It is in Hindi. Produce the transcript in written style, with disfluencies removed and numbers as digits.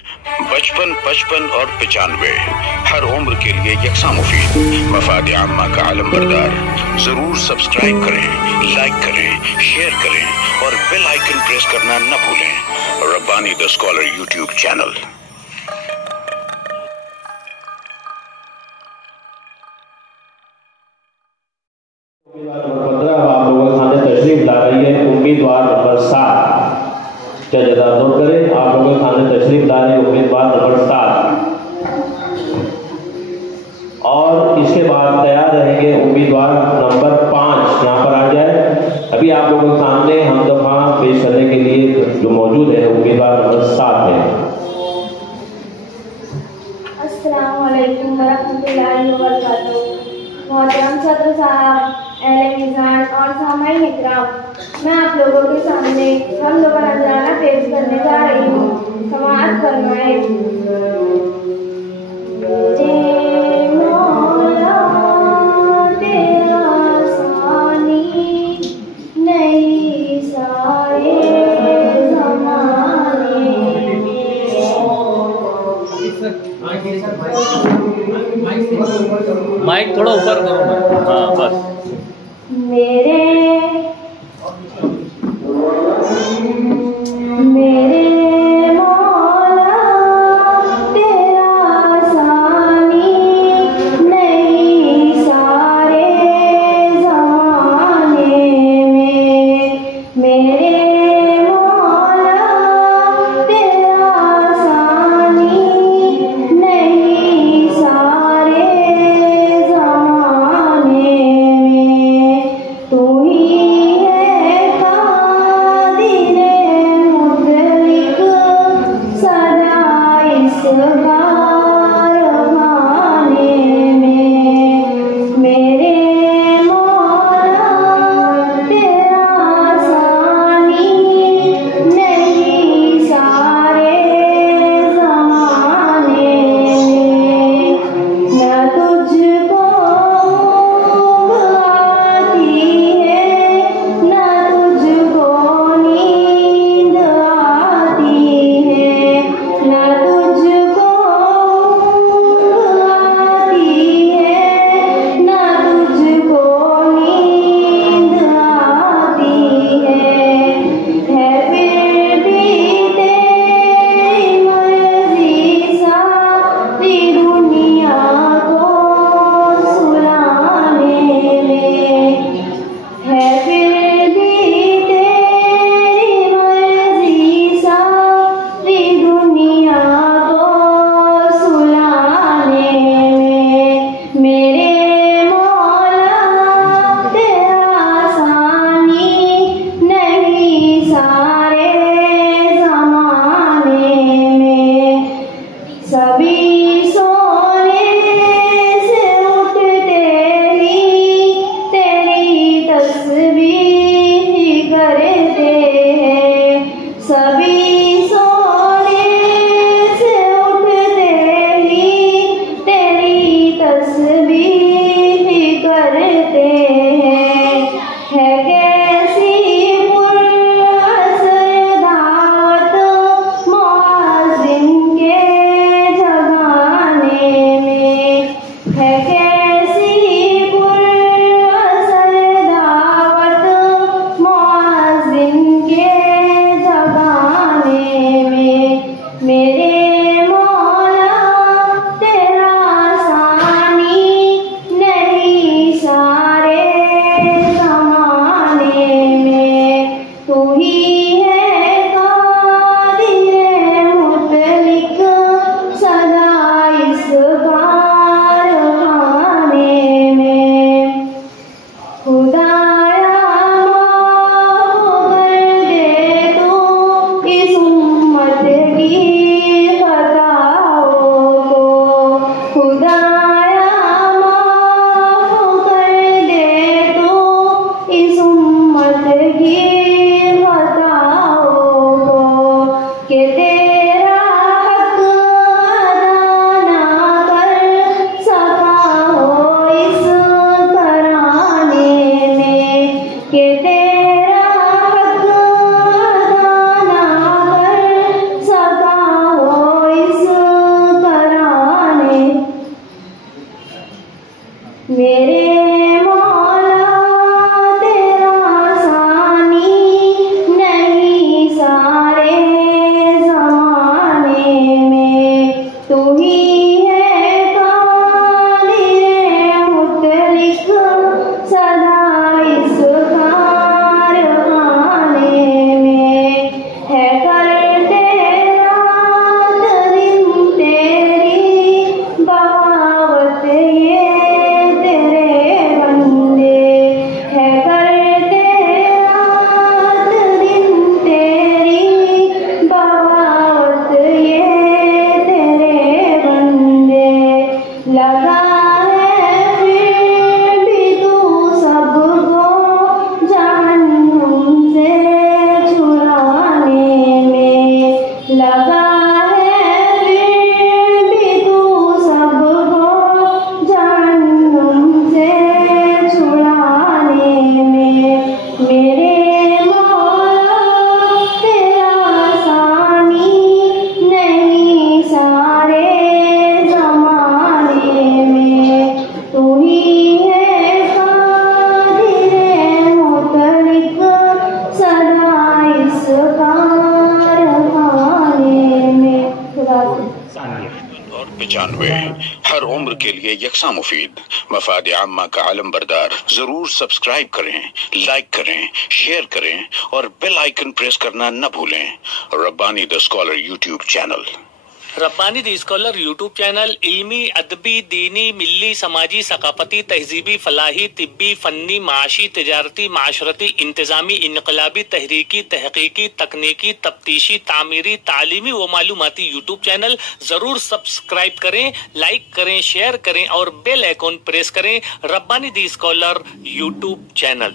55, 55 और 95 हर उम्र के लिए यकसा मुफीद। मफाद आम्मा का आलम बरदार। जरूर सब्सक्राइब करें, लाइक करें, शेयर करें और बेल आइकन प्रेस करना न भूलें। Rabbani the scholar YouTube channel. आप लोगों के सामने तशरीफ ला रही है उम्मीदवार नंबर 7। जजा नोट करें, आप लोगों के सामने तशरीफ ला रही है उम्मीदवार नंबर 7 और इसके बाद तैयार रहेंगे उम्मीदवार नंबर 5 यहाँ पर आ जाए। अभी आप लोगों के सामने हम दफा पेश करने के लिए जो मौजूद है उम्मीदवार नंबर 7 है। अस्सलाम वालेकुम वरहमतुल्लाहि वबरकातुहू। मोहतरम सदर साहब, अहले मिज़ान और सामाईन इकराम, मैं आप लोगों के सामने हम लोग नजराना पेश करने जा रही हूँ। समाअत फरमाए। माइक थोड़ा ऊपर करो। हाँ बस। मेरे मौला तेरा सानी नहीं सारे ज़माने में। मेरे मौला तेरा सानी नहीं सारे ज़माने में। तू ही है कादिर मुतलिक सदा इस कारवाने में। मेरे मौला तेरा सानी नहीं सारे ज़माने में। न तुझको आती है न तुझको नींद आती है। न तुझको और 95 हर उम्र के लिए यकसा मुफीद मफाद आम्मा का आलम बरदार। जरूर सब्सक्राइब करें, लाइक करें, शेयर करें और बेल आइकन प्रेस करना न भूलें। Rabbani the scholar YouTube channel. Rabbani the scholar YouTube channel इल्मी, अदबी, दीनी, मिल्ली, समाजी, सकाफती, तहजीबी, फलाही, तिब्बी, फन्नी, माशी, तिजारती, माशरती, इंतजामी, इनकलाबी, तहरीकी, तहकीकी, तकनीकी, तफ्तीशी, तामीरी, तालीमी व मालूमाती यूट्यूब चैनल। जरूर सब्सक्राइब करें, लाइक करें, शेयर करें और बेल आइकन प्रेस करें। Rabbani the scholar YouTube channel.